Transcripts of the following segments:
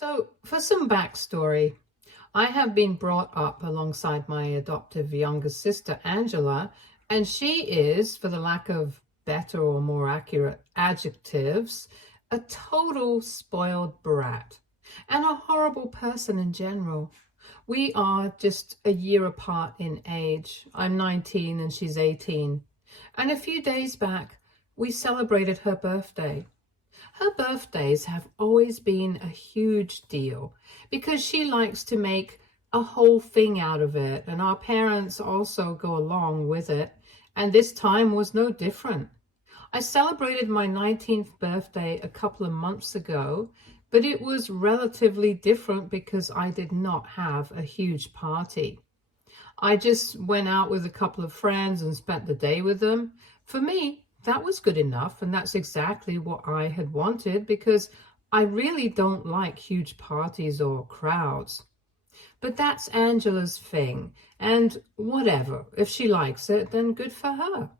So, for some backstory, I have been brought up alongside my adoptive younger sister, Angela, and she is, for the lack of better or more accurate adjectives, a total spoiled brat and a horrible person in general. We are just a year apart in age. I'm 19 and she's 18. And a few days back, we celebrated her birthday. Her birthdays have always been a huge deal because she likes to make a whole thing out of it, and our parents also go along with it, and this time was no different. I celebrated my 19th birthday a couple of months ago, but it was relatively different because I did not have a huge party. I just went out with a couple of friends and spent the day with them. For me, that was good enough, and that's exactly what I had wanted because I really don't like huge parties or crowds. But that's Angela's thing, and whatever, if she likes it, then good for her.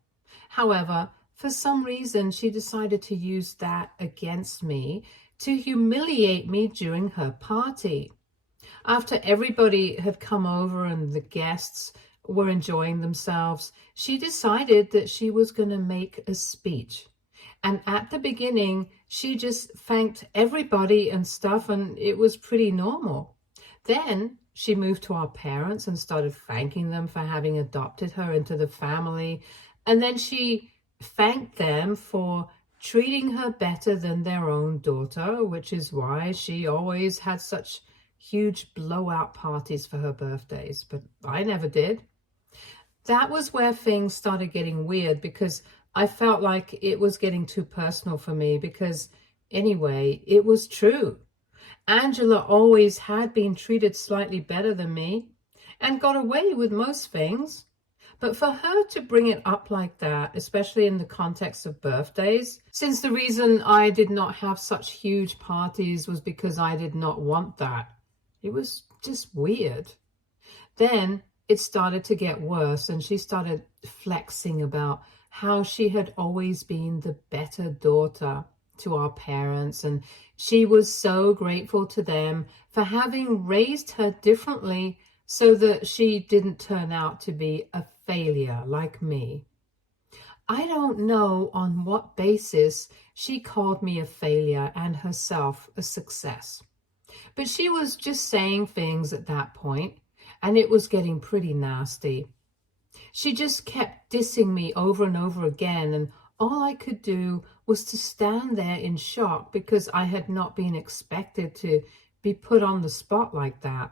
However, for some reason, she decided to use that against me to humiliate me during her party. After everybody had come over and the guests were enjoying themselves, she decided that she was going to make a speech. And at the beginning, she just thanked everybody and stuff, and it was pretty normal. Then she moved to our parents and started thanking them for having adopted her into the family. And then she thanked them for treating her better than their own daughter, which is why she always had such huge blowout parties for her birthdays, but I never did. That was where things started getting weird because I felt like it was getting too personal for me because, anyway, it was true. Angela always had been treated slightly better than me and got away with most things. But for her to bring it up like that, especially in the context of birthdays, since the reason I did not have such huge parties was because I did not want that, it was just weird. Then it started to get worse, and she started flexing about how she had always been the better daughter to our parents, and she was so grateful to them for having raised her differently so that she didn't turn out to be a failure like me. I don't know on what basis she called me a failure and herself a success. But she was just saying things at that point, and it was getting pretty nasty. She just kept dissing me over and over again, and all I could do was to stand there in shock because I had not been expected to be put on the spot like that.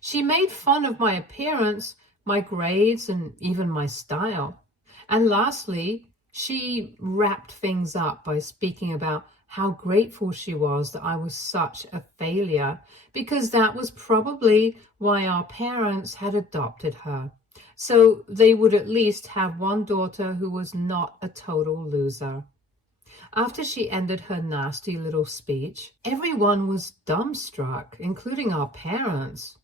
She made fun of my appearance, my grades, and even my style. And lastly, she wrapped things up by speaking about how grateful she was that I was such a failure, because that was probably why our parents had adopted her. So they would at least have one daughter who was not a total loser. After she ended her nasty little speech, everyone was dumbstruck, including our parents.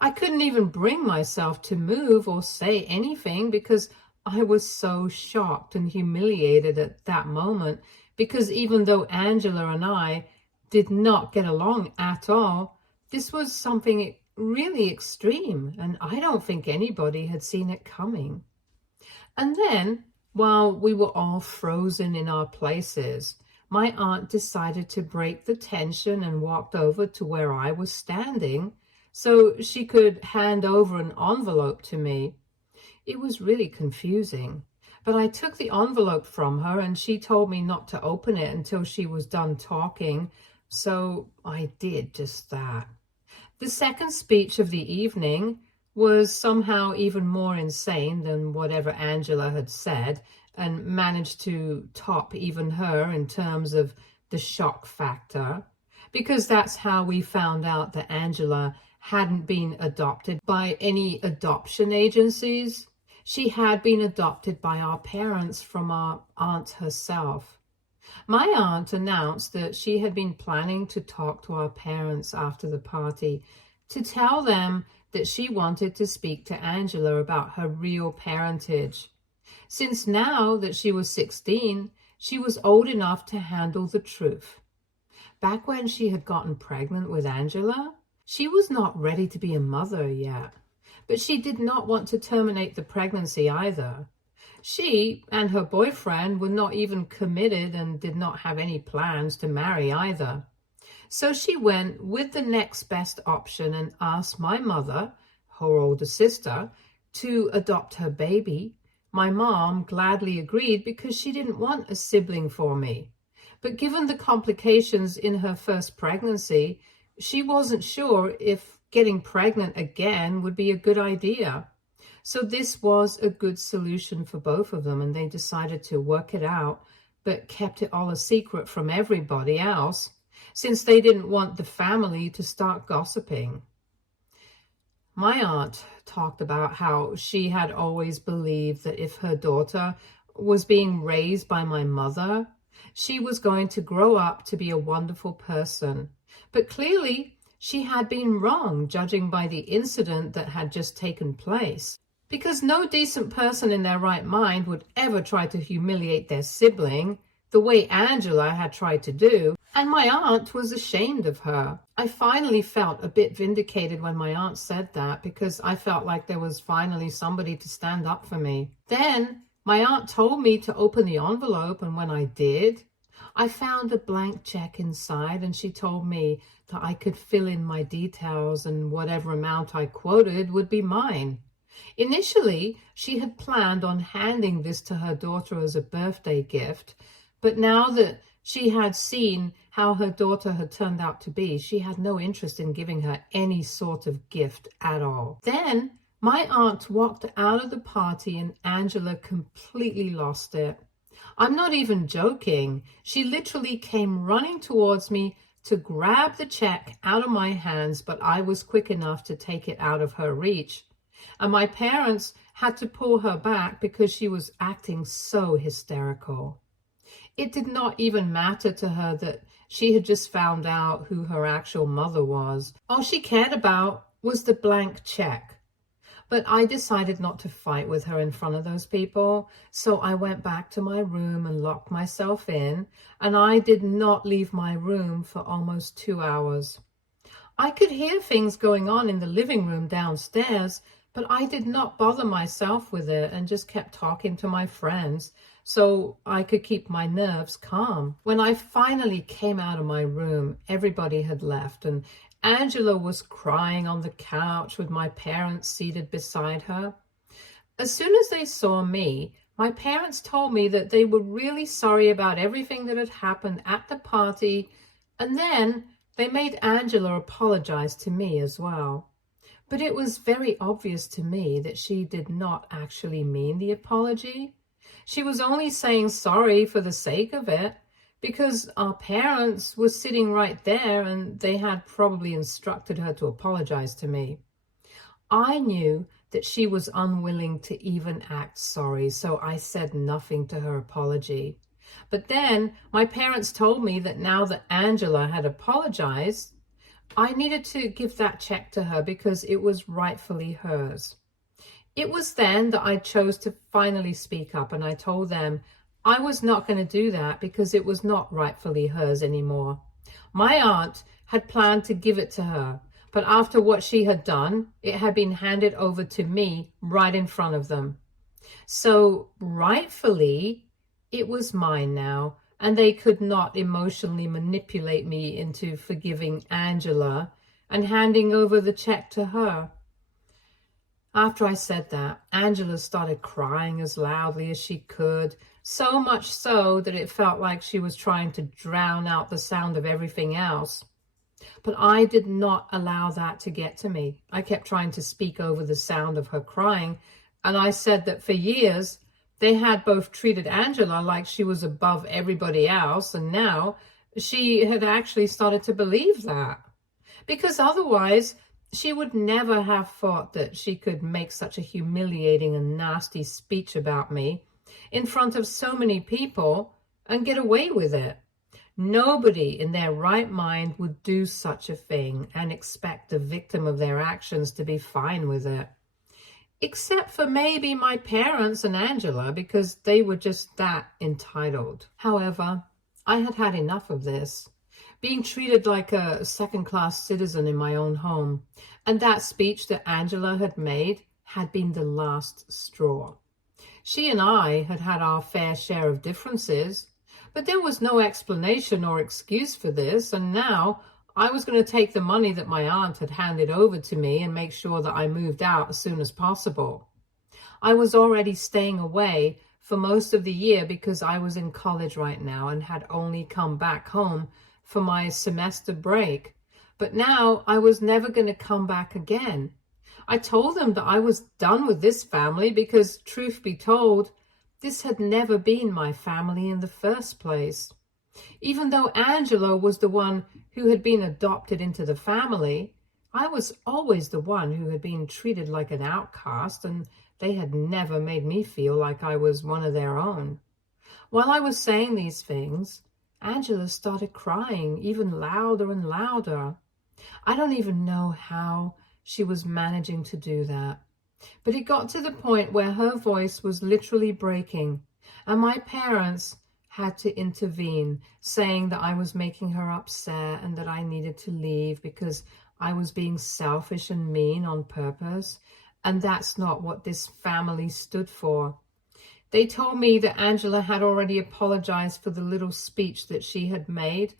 I couldn't even bring myself to move or say anything because I was so shocked and humiliated at that moment, because even though Angela and I did not get along at all, this was something really extreme, and I don't think anybody had seen it coming. And then, while we were all frozen in our places, my aunt decided to break the tension and walked over to where I was standing so she could hand over an envelope to me. It was really confusing, but I took the envelope from her and she told me not to open it until she was done talking, so I did just that. The second speech of the evening was somehow even more insane than whatever Angela had said, and managed to top even her in terms of the shock factor, because that's how we found out that Angela hadn't been adopted by any adoption agencies. She had been adopted by our parents from our aunt herself. My aunt announced that she had been planning to talk to our parents after the party to tell them that she wanted to speak to Angela about her real parentage. Since now that she was 16, she was old enough to handle the truth. back when she had gotten pregnant with Angela, she was not ready to be a mother yet, but she did not want to terminate the pregnancy either. She and her boyfriend were not even committed and did not have any plans to marry either. So she went with the next best option and asked my mother, her older sister, to adopt her baby. My mom gladly agreed because she didn't want a sibling for me. But given the complications in her first pregnancy, she wasn't sure if getting pregnant again would be a good idea. So this was a good solution for both of them, and they decided to work it out, but kept it all a secret from everybody else, since they didn't want the family to start gossiping. My aunt talked about how she had always believed that if her daughter was being raised by my mother, she was going to grow up to be a wonderful person. But clearly, she had been wrong, judging by the incident that had just taken place. Because no decent person in their right mind would ever try to humiliate their sibling the way Angela had tried to do, and my aunt was ashamed of her. I finally felt a bit vindicated when my aunt said that, because I felt like there was finally somebody to stand up for me. Then my aunt told me to open the envelope, and when I did, I found a blank check inside, and she told me that I could fill in my details and whatever amount I quoted would be mine. Initially, she had planned on handing this to her daughter as a birthday gift, but now that she had seen how her daughter had turned out to be, she had no interest in giving her any sort of gift at all. Then my aunt walked out of the party and Angela completely lost it. I'm not even joking. She literally came running towards me to grab the check out of my hands, but I was quick enough to take it out of her reach. And my parents had to pull her back because she was acting so hysterical. It did not even matter to her that she had just found out who her actual mother was. All she cared about was the blank check. But I decided not to fight with her in front of those people, so I went back to my room and locked myself in, and I did not leave my room for almost 2 hours. I could hear things going on in the living room downstairs, but I did not bother myself with it and just kept talking to my friends so I could keep my nerves calm. When I finally came out of my room, everybody had left, and Angela was crying on the couch with my parents seated beside her. As soon as they saw me, my parents told me that they were really sorry about everything that had happened at the party, and then they made Angela apologize to me as well. But it was very obvious to me that she did not actually mean the apology. She was only saying sorry for the sake of it, because our parents were sitting right there and they had probably instructed her to apologize to me. I knew that she was unwilling to even act sorry, so I said nothing to her apology. But then my parents told me that now that Angela had apologized, I needed to give that check to her because it was rightfully hers. It was then that I chose to finally speak up, and I told them I was not going to do that because it was not rightfully hers anymore. My aunt had planned to give it to her, but after what she had done, it had been handed over to me right in front of them. So rightfully, it was mine now, and they could not emotionally manipulate me into forgiving Angela and handing over the check to her. After I said that, Angela started crying as loudly as she could, so much so that it felt like she was trying to drown out the sound of everything else. But I did not allow that to get to me. I kept trying to speak over the sound of her crying, and I said that for years, they had both treated Angela like she was above everybody else, and now she had actually started to believe that. Because otherwise, she would never have thought that she could make such a humiliating and nasty speech about me in front of so many people and get away with it. Nobody in their right mind would do such a thing and expect the victim of their actions to be fine with it. Except for maybe my parents and Angela, because they were just that entitled. However, I had had enough of this. being treated like a second-class citizen in my own home. And that speech that Angela had made had been the last straw. She and I had had our fair share of differences, but there was no explanation or excuse for this, and now I was going to take the money that my aunt had handed over to me and make sure that I moved out as soon as possible. I was already staying away for most of the year because I was in college right now and had only come back home for my semester break. But now I was never going to come back again. I told them that I was done with this family because, truth be told, this had never been my family in the first place. Even though Angela was the one who had been adopted into the family, I was always the one who had been treated like an outcast, and they had never made me feel like I was one of their own. While I was saying these things, Angela started crying even louder and louder. I don't even know how she was managing to do that. But it got to the point where her voice was literally breaking, and my parents had to intervene, saying that I was making her upset and that I needed to leave because I was being selfish and mean on purpose, and that's not what this family stood for. They told me that Angela had already apologized for the little speech that she had made,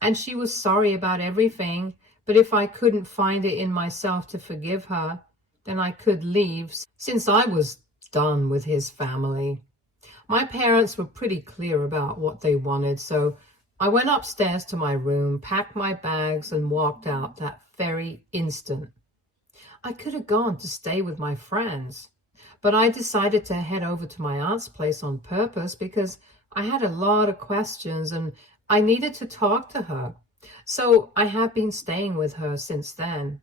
and she was sorry about everything, but if I couldn't find it in myself to forgive her, then I could leave, since I was done with his family. My parents were pretty clear about what they wanted, so I went upstairs to my room, packed my bags, and walked out that very instant. I could have gone to stay with my friends, but I decided to head over to my aunt's place on purpose because I had a lot of questions and I needed to talk to her. So I have been staying with her since then.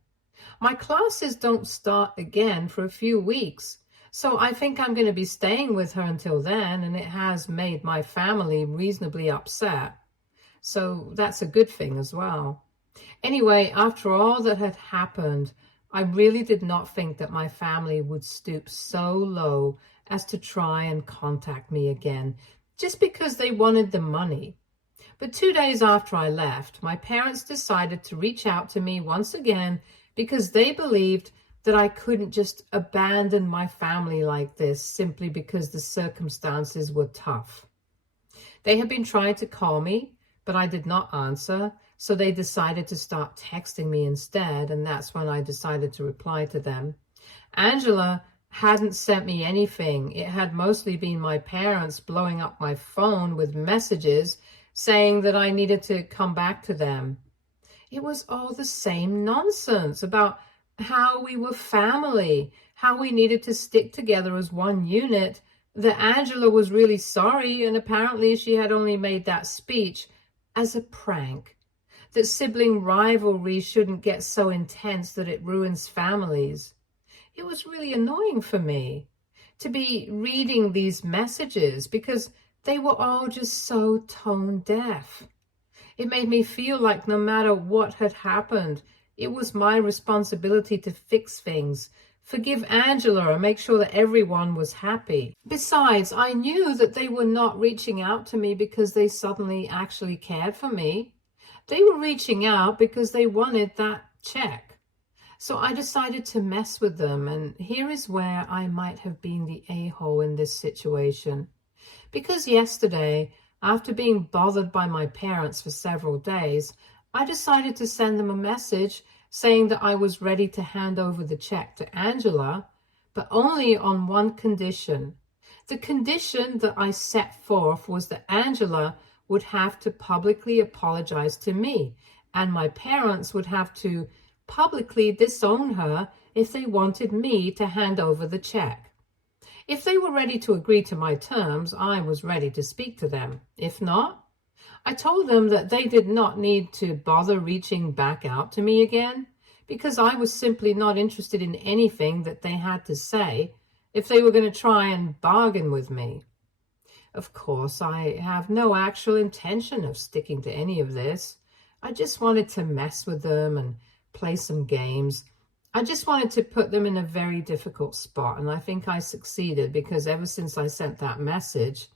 My classes don't start again for a few weeks, so I think I'm going to be staying with her until then, and it has made my family reasonably upset. So that's a good thing as well. Anyway, after all that had happened, I really did not think that my family would stoop so low as to try and contact me again, just because they wanted the money. But 2 days after I left, my parents decided to reach out to me once again because they believed that I couldn't just abandon my family like this simply because the circumstances were tough. They had been trying to call me, but I did not answer, so they decided to start texting me instead, and that's when I decided to reply to them. Angela hadn't sent me anything. It had mostly been my parents blowing up my phone with messages saying that I needed to come back to them. It was all the same nonsense about how we were family, how we needed to stick together as one unit, that Angela was really sorry and apparently she had only made that speech as a prank, that sibling rivalry shouldn't get so intense that it ruins families. It was really annoying for me to be reading these messages because they were all just so tone deaf. It made me feel like no matter what had happened, it was my responsibility to fix things, forgive Angela, and make sure that everyone was happy. Besides, I knew that they were not reaching out to me because they suddenly actually cared for me. They were reaching out because they wanted that check. So I decided to mess with them, and here is where I might have been the a-hole in this situation. Because yesterday, after being bothered by my parents for several days, I decided to send them a message saying that I was ready to hand over the check to Angela, but only on one condition. The condition that I set forth was that Angela would have to publicly apologize to me, and my parents would have to publicly disown her if they wanted me to hand over the check. If they were ready to agree to my terms, I was ready to speak to them. If not, I told them that they did not need to bother reaching back out to me again because I was simply not interested in anything that they had to say if they were going to try and bargain with me. Of course, I have no actual intention of sticking to any of this. I just wanted to mess with them and play some games. I just wanted to put them in a very difficult spot, and I think I succeeded because ever since I sent that message,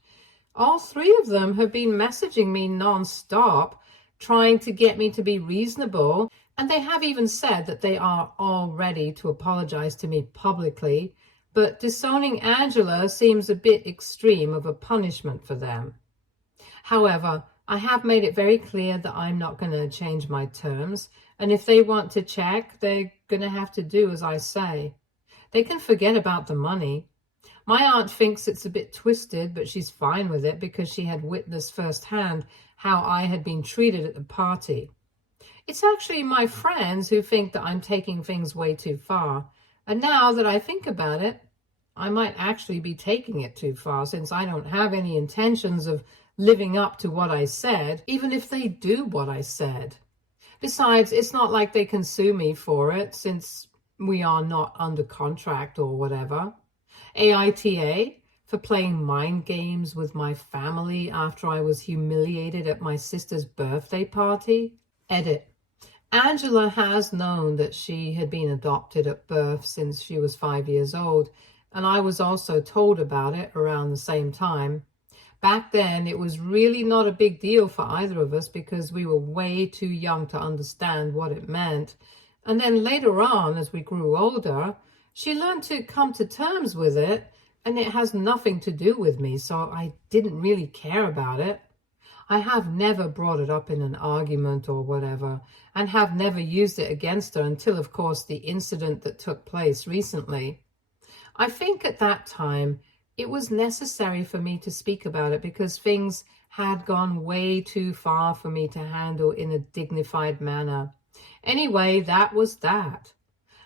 all three of them have been messaging me non-stop, trying to get me to be reasonable. And they have even said that they are all ready to apologize to me publicly. But disowning Angela seems a bit extreme of a punishment for them. However, I have made it very clear that I'm not going to change my terms. And if they want to check, they're going to have to do as I say. They can forget about the money. My aunt thinks it's a bit twisted, but she's fine with it because she had witnessed firsthand how I had been treated at the party. It's actually my friends who think that I'm taking things way too far. And now that I think about it, I might actually be taking it too far, since I don't have any intentions of living up to what I said, even if they do what I said. Besides, it's not like they can sue me for it, since we are not under contract or whatever. Aita, for playing mind games with my family after I was humiliated at my sister's birthday party. Edit. Angela has known that she had been adopted at birth since she was 5 years old, and I was also told about it around the same time. Back then, it was really not a big deal for either of us because we were way too young to understand what it meant. And then later on, as we grew older, she learned to come to terms with it, and it has nothing to do with me, so I didn't really care about it. I have never brought it up in an argument or whatever, and have never used it against her until, of course, the incident that took place recently. I think at that time, it was necessary for me to speak about it because things had gone way too far for me to handle in a dignified manner. Anyway, that was that.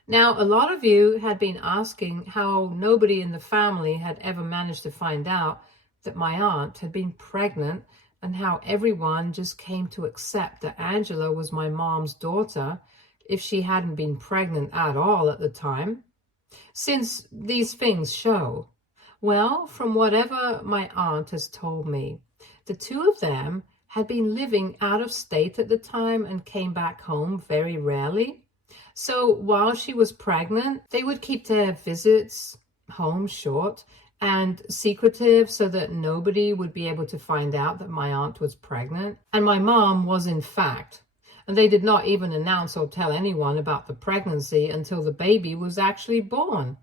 Now, a lot of you had been asking how nobody in the family had ever managed to find out that my aunt had been pregnant, and how everyone just came to accept that Angela was my mom's daughter if she hadn't been pregnant at all at the time. Since these things show, well, from whatever my aunt has told me, the two of them had been living out of state at the time and came back home very rarely. So while she was pregnant, they would keep their visits home short and secretive so that nobody would be able to find out that my aunt was pregnant. And my mom was, in fact. And they did not even announce or tell anyone about the pregnancy until the baby was actually born.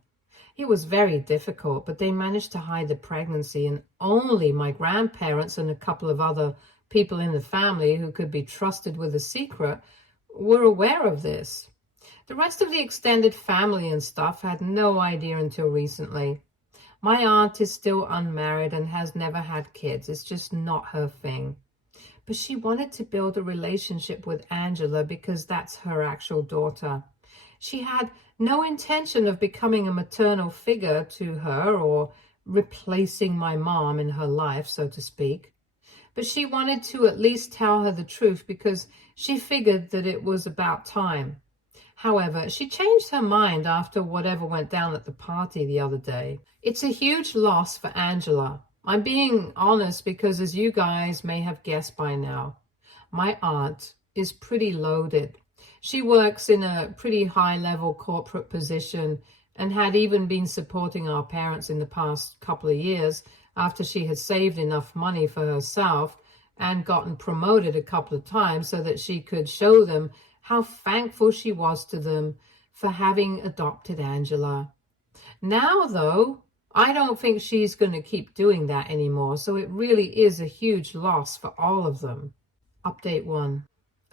It was very difficult, but they managed to hide the pregnancy, and only my grandparents and a couple of other people in the family who could be trusted with a secret were aware of this. The rest of the extended family and stuff had no idea until recently. My aunt is still unmarried and has never had kids. It's just not her thing. But she wanted to build a relationship with Angela because that's her actual daughter. She had no intention of becoming a maternal figure to her or replacing my mom in her life, so to speak. But she wanted to at least tell her the truth because she figured that it was about time. However, she changed her mind after whatever went down at the party the other day. It's a huge loss for Angela. I'm being honest because, as you guys may have guessed by now, my aunt is pretty loaded. She works in a pretty high-level corporate position and had even been supporting our parents in the past couple of years after she had saved enough money for herself and gotten promoted a couple of times so that she could show them how thankful she was to them for having adopted Angela. Now, though, I don't think she's going to keep doing that anymore, so it really is a huge loss for all of them. Update 1.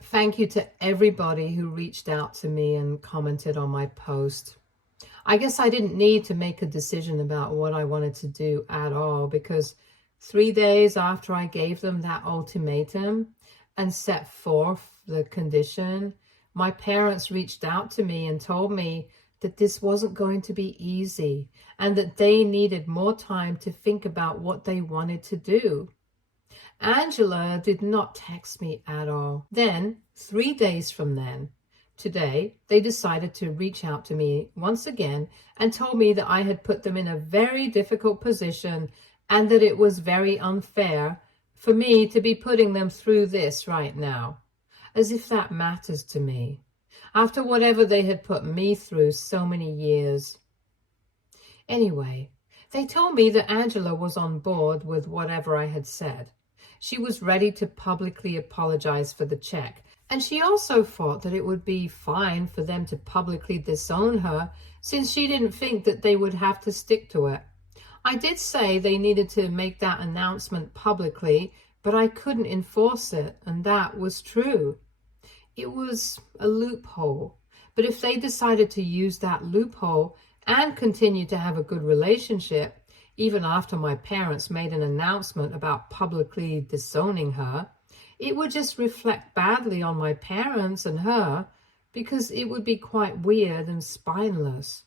Thank you to everybody who reached out to me and commented on my post. I guess I didn't need to make a decision about what I wanted to do at all, because 3 days after I gave them that ultimatum and set forth the condition, my parents reached out to me and told me that this wasn't going to be easy and that they needed more time to think about what they wanted to do. Angela did not text me at all. Then, 3 days from then, today, they decided to reach out to me once again and told me that I had put them in a very difficult position and that it was very unfair for me to be putting them through this right now. As if that matters to me, after whatever they had put me through so many years. Anyway, they told me that Angela was on board with whatever I had said. She was ready to publicly apologize for the check. And she also thought that it would be fine for them to publicly disown her, since she didn't think that they would have to stick to it. I did say they needed to make that announcement publicly, but I couldn't enforce it, and that was true. It was a loophole. But if they decided to use that loophole and continue to have a good relationship, even after my parents made an announcement about publicly disowning her, it would just reflect badly on my parents and her, because it would be quite weird and spineless.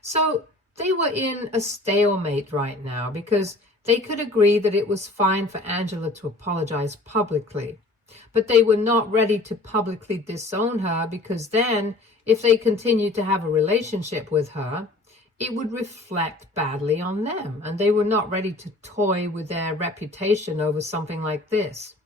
So they were in a stalemate right now, because they could agree that it was fine for Angela to apologize publicly, but they were not ready to publicly disown her, because then if they continued to have a relationship with her, it would reflect badly on them, and they were not ready to toy with their reputation over something like this.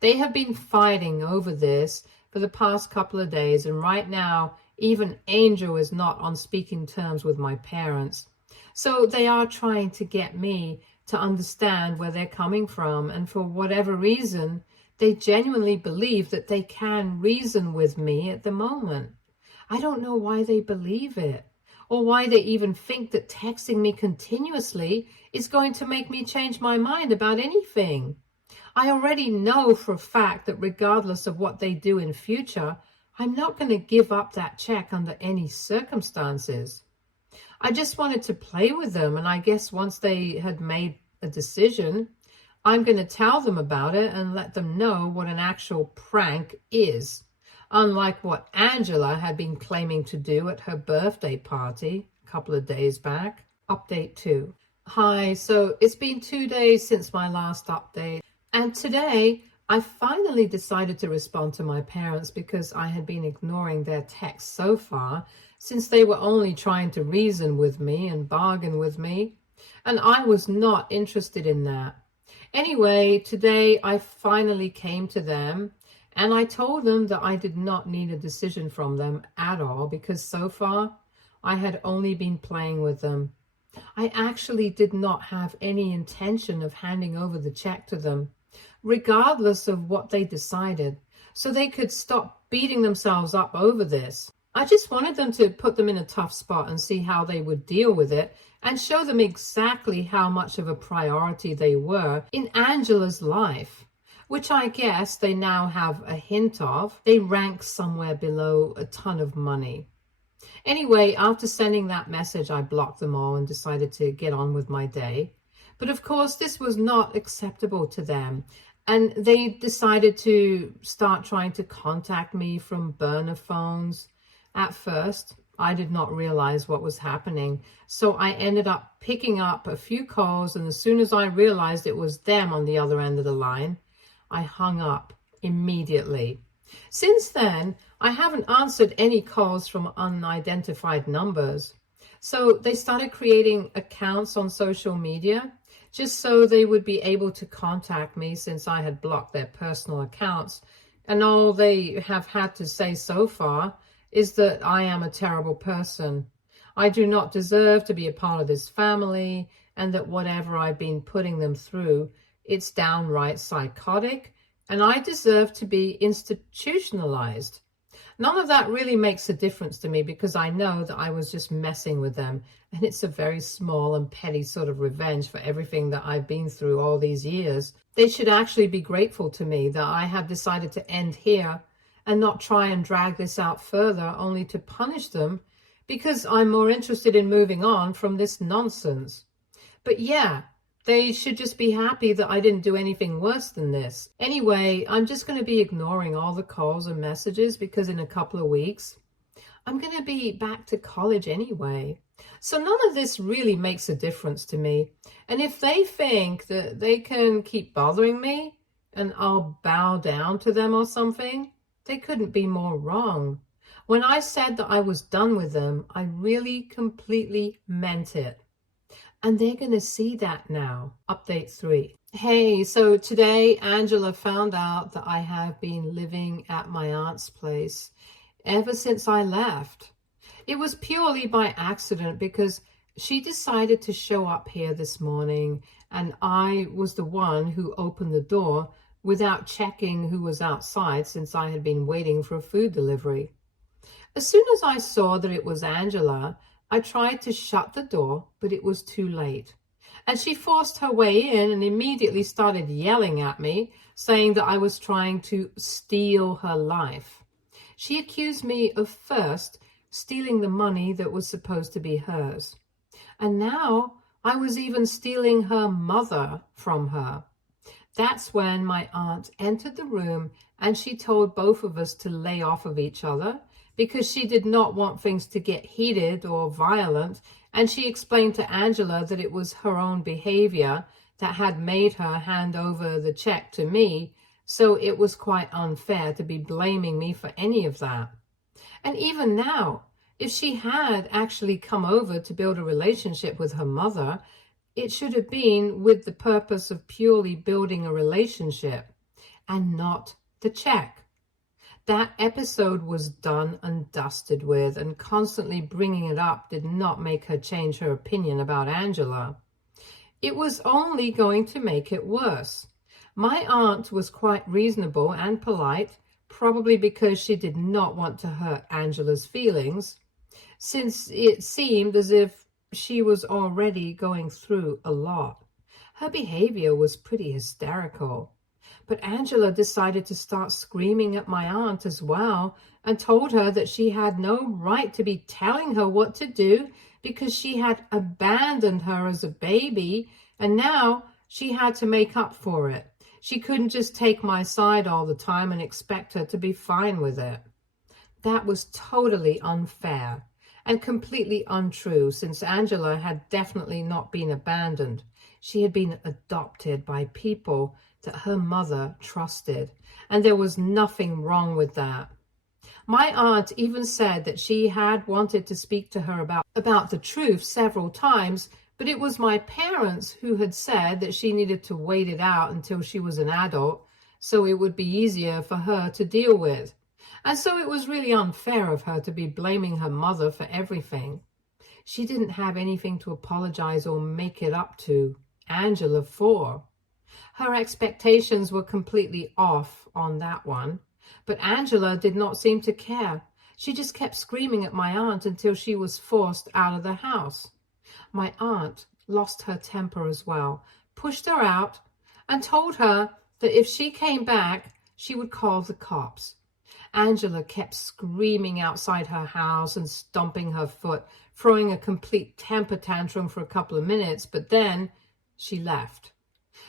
They have been fighting over this for the past couple of days, and right now, even Angel is not on speaking terms with my parents. So they are trying to get me to understand where they're coming from, and for whatever reason, they genuinely believe that they can reason with me at the moment. I don't know why they believe it, or why they even think that texting me continuously is going to make me change my mind about anything. I already know for a fact that regardless of what they do in future, I'm not going to give up that check under any circumstances. I just wanted to play with them, and I guess once they had made a decision, I'm going to tell them about it and let them know what an actual prank is, unlike what Angela had been claiming to do at her birthday party a couple of days back. Update 2. Hi, so it's been 2 days since my last update. And today, I finally decided to respond to my parents, because I had been ignoring their texts so far, since they were only trying to reason with me and bargain with me, and I was not interested in that. Anyway, today I finally came to them, and I told them that I did not need a decision from them at all, because so far I had only been playing with them. I actually did not have any intention of handing over the check to them, regardless of what they decided, so they could stop beating themselves up over this. I just wanted them to put them in a tough spot and see how they would deal with it, and show them exactly how much of a priority they were in Angela's life, which I guess they now have a hint of. They rank somewhere below a ton of money. Anyway, after sending that message, I blocked them all and decided to get on with my day. But of course, this was not acceptable to them, and they decided to start trying to contact me from burner phones. At first, I did not realize what was happening, so I ended up picking up a few calls, and as soon as I realized it was them on the other end of the line, I hung up immediately. Since then, I haven't answered any calls from unidentified numbers. So they started creating accounts on social media just so they would be able to contact me, since I had blocked their personal accounts. And all they have had to say so far is that I am a terrible person. I do not deserve to be a part of this family, and that whatever I've been putting them through, it's downright psychotic, and I deserve to be institutionalized. None of that really makes a difference to me, because I know that I was just messing with them, and it's a very small and petty sort of revenge for everything that I've been through all these years. They should actually be grateful to me that I have decided to end here and not try and drag this out further, only to punish them, because I'm more interested in moving on from this nonsense. But yeah, they should just be happy that I didn't do anything worse than this. Anyway, I'm just going to be ignoring all the calls and messages, because in a couple of weeks, I'm going to be back to college anyway. So none of this really makes a difference to me. And if they think that they can keep bothering me and I'll bow down to them or something, they couldn't be more wrong. When I said that I was done with them, I really completely meant it. And they're going to see that now. Update 3. Hey, so today Angela found out that I have been living at my aunt's place ever since I left. It was purely by accident, because She decided to show up here this morning, and I was the one who opened the door without checking who was outside since I had been waiting for a food delivery. As soon as I saw that it was Angela, I tried to shut the door, but it was too late. And she forced her way in and immediately started yelling at me, saying that I was trying to steal her life. She accused me of first stealing the money that was supposed to be hers. And now I was even stealing her mother from her. That's when my aunt entered the room and she told both of us to lay off of each other because she did not want things to get heated or violent. And she explained to Angela that it was her own behavior that had made her hand over the check to me. So it was quite unfair to be blaming me for any of that. And even now, if she had actually come over to build a relationship with her mother, it should have been with the purpose of purely building a relationship and not the check. That episode was done and dusted with, and constantly bringing it up did not make her change her opinion about Angela. It was only going to make it worse. My aunt was quite reasonable and polite, probably because she did not want to hurt Angela's feelings, since it seemed as if she was already going through a lot. Her behavior was pretty hysterical. But Angela decided to start screaming at my aunt as well and told her that she had no right to be telling her what to do because she had abandoned her as a baby and now she had to make up for it. She couldn't just take my side all the time and expect her to be fine with it. That was totally unfair and completely untrue, since Angela had definitely not been abandoned. She had been adopted by people that her mother trusted, and there was nothing wrong with that. My aunt even said that she had wanted to speak to her about the truth several times, but it was my parents who had said that she needed to wait it out until she was an adult, so it would be easier for her to deal with. And so it was really unfair of her to be blaming her mother for everything. She didn't have anything to apologize or make it up to Angela for. Her expectations were completely off on that one, but Angela did not seem to care. She just kept screaming at my aunt until she was forced out of the house. My aunt lost her temper as well, pushed her out, and told her that if she came back, she would call the cops. Angela kept screaming outside her house and stomping her foot, throwing a complete temper tantrum for a couple of minutes, but then she left.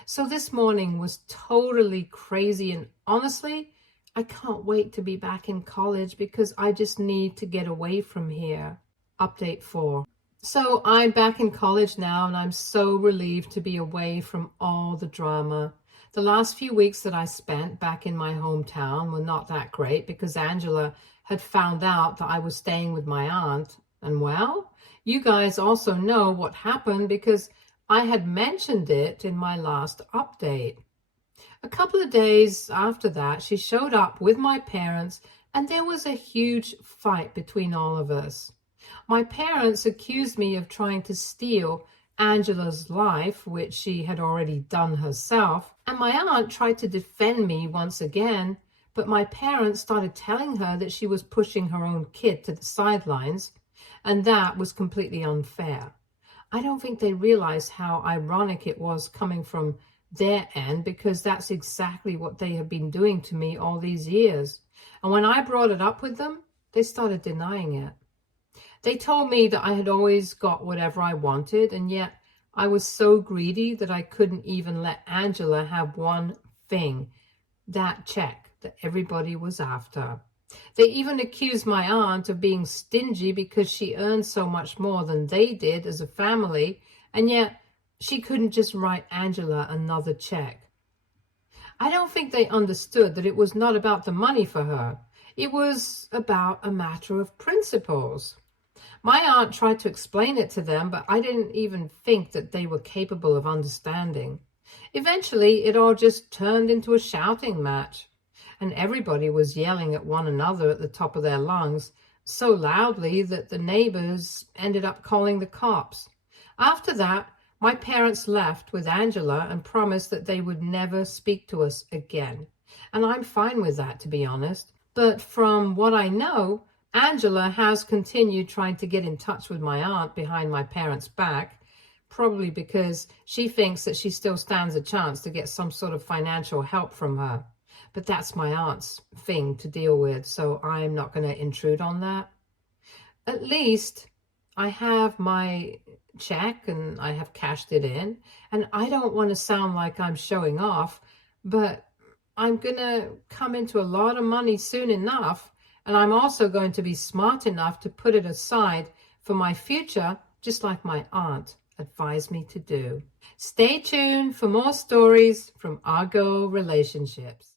So this morning was totally crazy, and honestly, I can't wait to be back in college because I just need to get away from here. Update 4. So I'm back in college now, and I'm so relieved to be away from all the drama. The last few weeks that I spent back in my hometown were not that great because Angela had found out that I was staying with my aunt. And well, you guys also know what happened because I had mentioned it in my last update. A couple of days after that, she showed up with my parents, and there was a huge fight between all of us. My parents accused me of trying to steal Angela's life, which she had already done herself, and my aunt tried to defend me once again, but my parents started telling her that she was pushing her own kid to the sidelines, and that was completely unfair. I don't think they realized how ironic it was coming from their end, because that's exactly what they have been doing to me all these years. And when I brought it up with them, they started denying it. They told me that I had always got whatever I wanted, and yet I was so greedy that I couldn't even let Angela have one thing, that check that everybody was after. They even accused my aunt of being stingy because she earned so much more than they did as a family, and yet she couldn't just write Angela another check. I don't think they understood that it was not about the money for her. It was about a matter of principles. My aunt tried to explain it to them, but I didn't even think that they were capable of understanding. Eventually, it all just turned into a shouting match, and everybody was yelling at one another at the top of their lungs, so loudly that the neighbors ended up calling the cops. After that, my parents left with Angela and promised that they would never speak to us again. And I'm fine with that, to be honest. But from what I know, Angela has continued trying to get in touch with my aunt behind my parents' back, probably because she thinks that she still stands a chance to get some sort of financial help from her. But that's my aunt's thing to deal with, so I'm not going to intrude on that. At least I have my check and I have cashed it in, and I don't want to sound like I'm showing off, but I'm going to come into a lot of money soon enough, and I'm also going to be smart enough to put it aside for my future, just like my aunt advised me to do. Stay tuned for more stories from Argo Relationships.